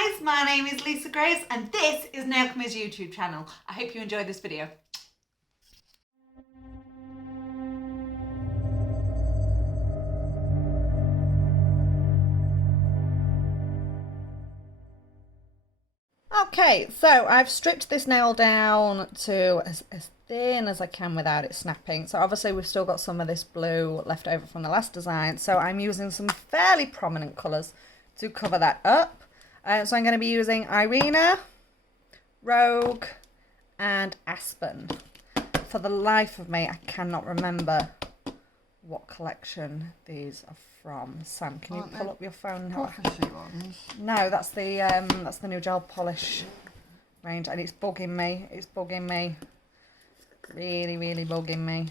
guys, my name is Lisa Grace and this is Nailchemy's YouTube channel. I hope you enjoyed this video. Okay, so I've stripped this nail down to as thin as I can without it snapping. So obviously we've still got some of this blue left over from the last design. So I'm using some fairly prominent colours to cover that up. So I'm going to be using Irina, Rogue and Aspen. For the life of me, I cannot remember what collection these are from. Sam, can you pull up your phone? Prophecy ones? No, that's the new gel polish range, and it's bugging me. It's bugging me. Really, really bugging me.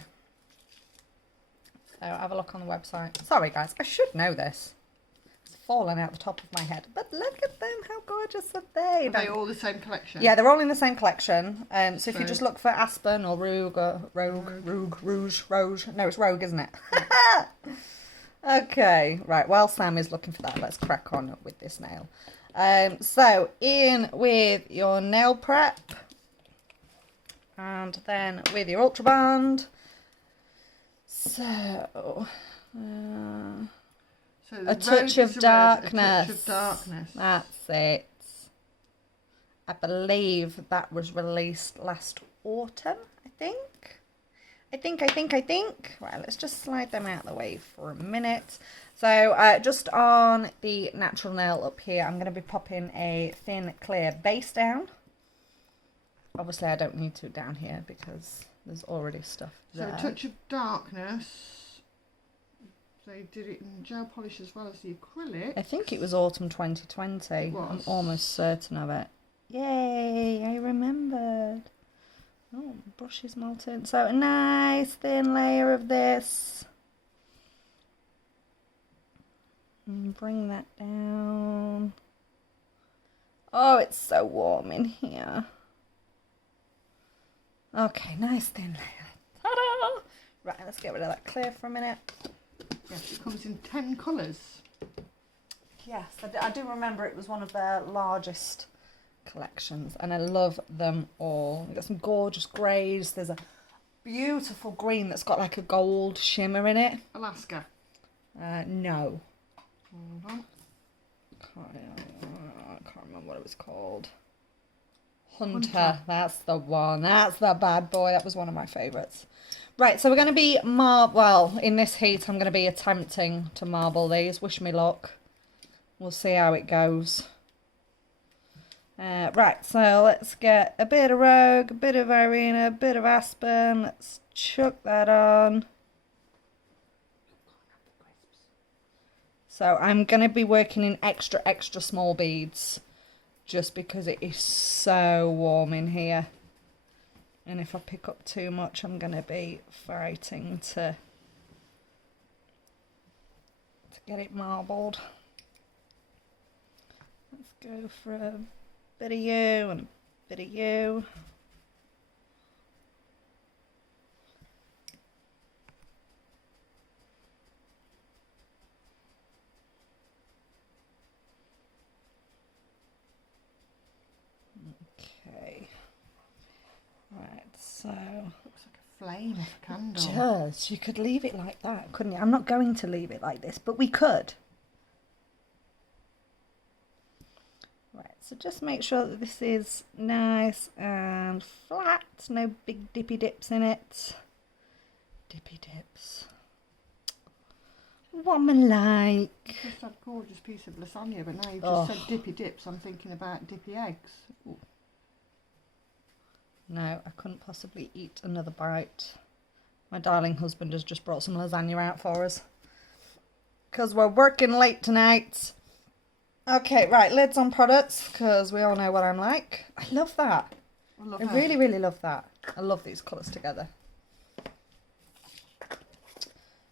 So have a look on the website. Sorry, guys, I should know this. It's fallen out the top of my head, but look at them. How gorgeous are they? Are they all the same collection? Yeah, they're all in the same collection. So if you just look for Aspen or Rouge, Rouge. No, it's Rogue, isn't it? Okay, right, while Sam is looking for that, let's crack on with this nail. So in with your nail prep and then with your Ultra Bond. So, a touch of darkness. A touch of darkness. That's it. I believe that was released last autumn, I think. I think. Right, let's just slide them out of the way for a minute. So just on the natural nail up here, I'm going to be popping a thin clear base down. Obviously, I don't need to down here because there's already stuff there. So a touch of darkness. They did it in gel polish as well as the acrylic. I think it was autumn 2020. I'm almost certain of it. Yay, I remembered. Oh, brush is melted. So a nice thin layer of this. And bring that down. Oh, it's so warm in here. Okay, nice thin layer. Ta-da! Right, let's get rid of that clear for a minute. Yes, it comes in 10 colours. Yes, I do remember it was one of their largest collections and I love them all. We've got some gorgeous greys. There's a beautiful green that's got like a gold shimmer in it. Alaska. No. Hold on. I can't remember what it was called. Hunter. That's the one. That's the bad boy. That was one of my favourites. Right, so we're going to be in this heat I'm going to be attempting to marble these. Wish me luck. We'll see how it goes. Right, so let's get a bit of Rogue, a bit of Irina, a bit of Aspen. Let's chuck that on. So I'm going to be working in extra small beads just because it is so warm in here. And if I pick up too much, I'm going to be fighting to get it marbled. Let's go for a bit of you and a bit of you. Okay. Right, so Looks like a flame of a candle. it does. You could leave it like that, couldn't you? I'm not going to leave it like this, but we could. Right, so just make sure that this is nice and flat, no big dippy dips in it. Dippy dips. What am I like? Just that gorgeous piece of lasagna, but now you've just said dippy dips, I'm thinking about dippy eggs. Ooh. No, I couldn't possibly eat another bite. My darling husband has just brought some lasagna out for us. Because we're working late tonight. Okay, right, lids on products, because we all know what I'm like. I love that. I really, really love that. I love these colours together.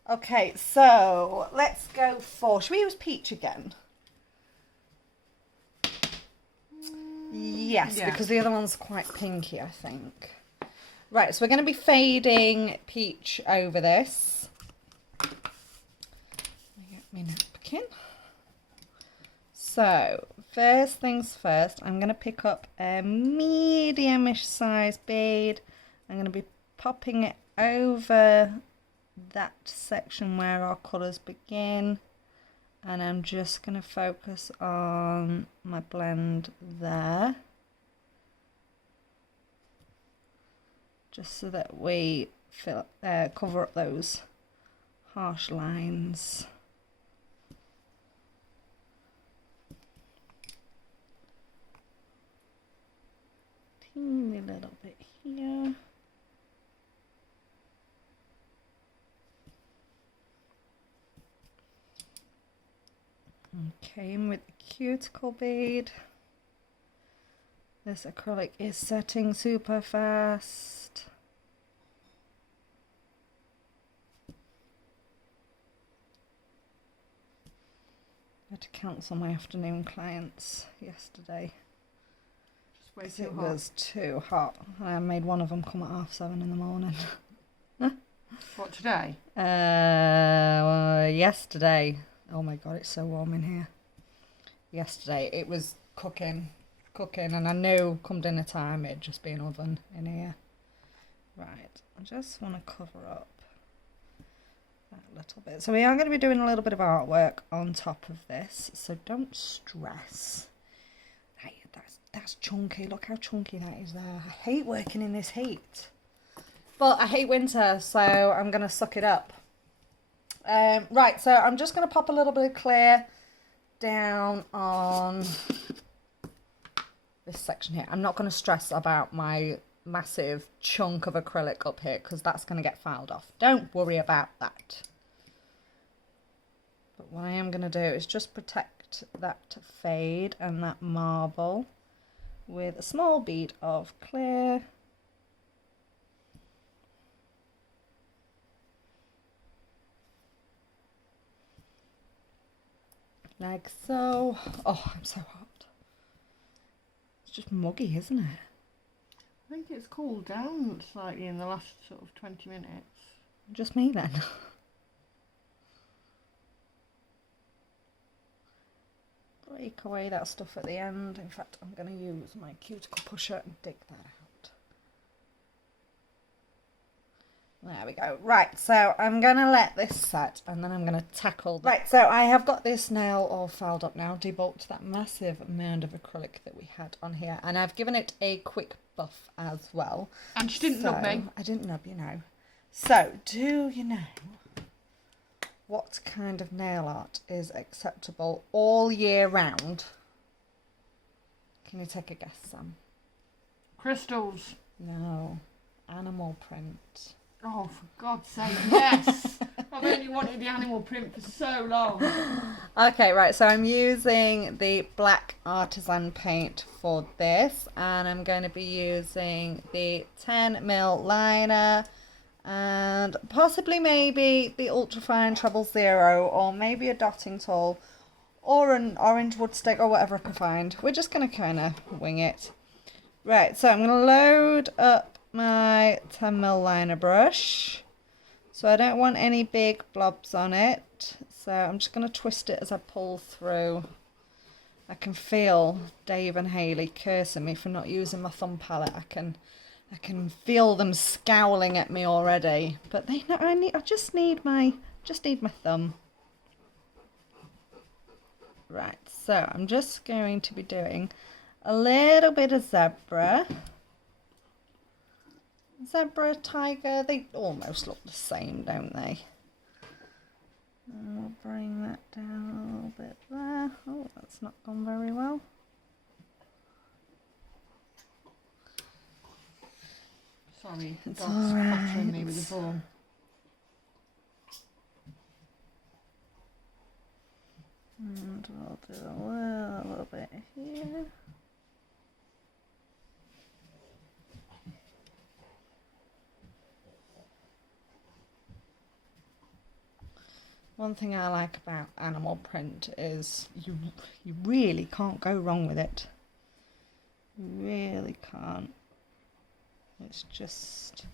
Okay, so let's go for... Should we use peach again? Yes, because the other one's quite pinky, I think. Right, so we're going to be fading peach over this. Let me get my napkin. So first things first, I'm going to pick up a medium-ish size bead. I'm going to be popping it over that section where our colours begin, and I'm just going to focus on my blend there, just so that we cover up those harsh lines. Teeny little bit here. Okay, and with the cuticle bead, this acrylic is setting super fast. I had to cancel my afternoon clients yesterday. Just way too It hot. was too hot. I made one of them come at 7:30 in the morning. What, today? Well, yesterday. Oh my god, it's so warm in here. Yesterday it was cooking, and I knew come dinner time it'd just be an oven in here. Right, I just want to cover up that little bit. So we are going to be doing a little bit of artwork on top of this, so don't stress. That's chunky. Look how chunky that is there. I hate working in this heat, but I hate winter, so I'm going to suck it up. Right, so I'm just going to pop a little bit of clear down on this section here. I'm not going to stress about my massive chunk of acrylic up here because that's going to get filed off. Don't worry about that. But what I am going to do is just protect that fade and that marble with a small bead of clear. Like so. Oh, I'm so hot. It's just muggy, isn't it? I think it's cooled down slightly in the last sort of 20 minutes. Just me then. Break away that stuff at the end. In fact, I'm going to use my cuticle pusher and dig that out. There we go. Right, so I'm going to let this set and then I'm going to tackle... Right, so I have got this nail all filed up now, debulked that massive mound of acrylic that we had on here, and I've given it a quick buff as well. And she didn't nub me. I didn't nub you, no. So, do you know what kind of nail art is acceptable all year round? Can you take a guess, Sam? Crystals. No. Animal print. Oh, for God's sake, yes! I've only wanted the animal print for so long. Okay, right, so I'm using the black artisan paint for this, and I'm going to be using the 10mm liner and possibly maybe the ultrafine treble zero, or maybe a dotting tool or an orange wood stick or whatever I can find. We're just going to kind of wing it. Right, so I'm going to load up my 10mm liner brush. So I don't want any big blobs on it. So I'm just going to twist it as I pull through. I can feel Dave and Hayley cursing me for not using my thumb palette. I can feel them scowling at me already. But they know I just need my thumb. Right, so I'm just going to be doing a little bit of zebra. Zebra, tiger, they almost look the same, don't they? And we'll bring that down a little bit there. Oh, that's not gone very well. Sorry, It's dog's all right. battering me with a ball. And we'll do a little bit here. One thing I like about animal print is you really can't go wrong with it. You really can't. It's just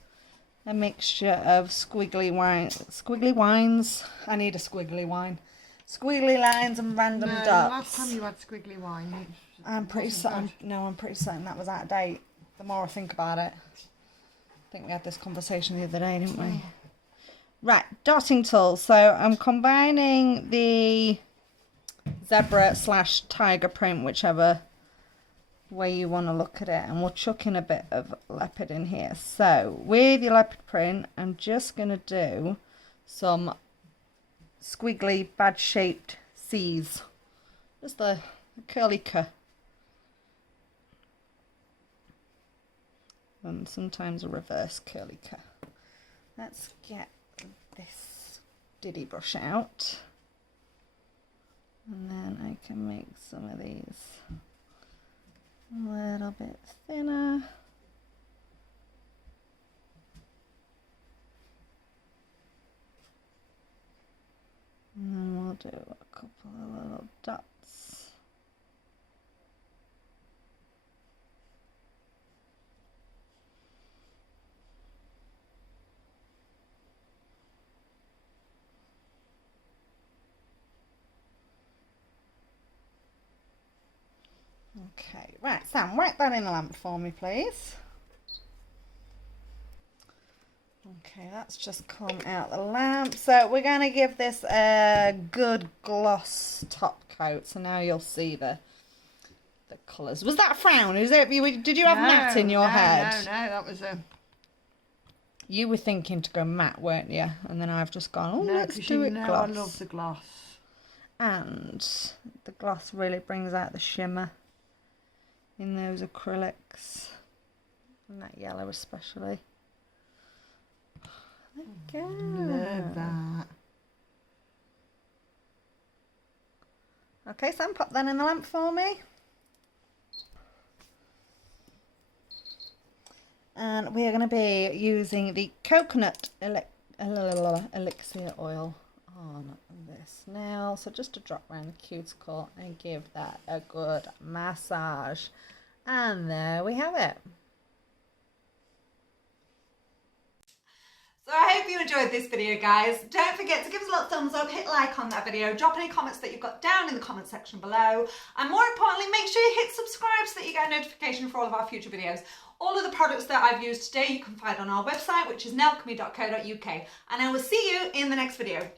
a mixture of squiggly wines. I need a squiggly wine. squiggly lines and random No, dots. last time you had squiggly line. I'm pretty certain. No, I'm pretty certain that was out of date. The more I think about it, I think we had this conversation the other day, didn't we? Right, dotting tool. So I'm combining the zebra / tiger print, whichever way you want to look at it, and we'll chuck in a bit of leopard in here. So with your leopard print, I'm just going to do some squiggly, bad shaped C's, just a curly K, and sometimes a reverse curly K. Let's get this diddy brush out, and then I can make some of these a little bit thinner. And then we'll do a couple of little dots. Okay, right, Sam, whack that in the lamp for me, please. Okay, that's just come out the lamp. So we're going to give this a good gloss top coat. So now you'll see the colours. Was that a frown? Is it? Did you have matte in your head? No, that was a... You were thinking to go matte, weren't you? And then I've just gone, oh, No, let's do it gloss. I love the gloss. And the gloss really brings out the shimmer in those acrylics. And that yellow especially. There we go. Love that. Okay, Sam, pop that in the lamp for me. And we are going to be using the coconut elixir oil on this nail. So just to drop around the cuticle and give that a good massage. And there we have it. So I hope you enjoyed this video, guys. Don't forget to give us a little thumbs up, hit like on that video, drop any comments that you've got down in the comment section below, and more importantly, make sure you hit subscribe so that you get a notification for all of our future videos. All of the products that I've used today you can find on our website, which is nailchemy.co.uk, and I will see you in the next video.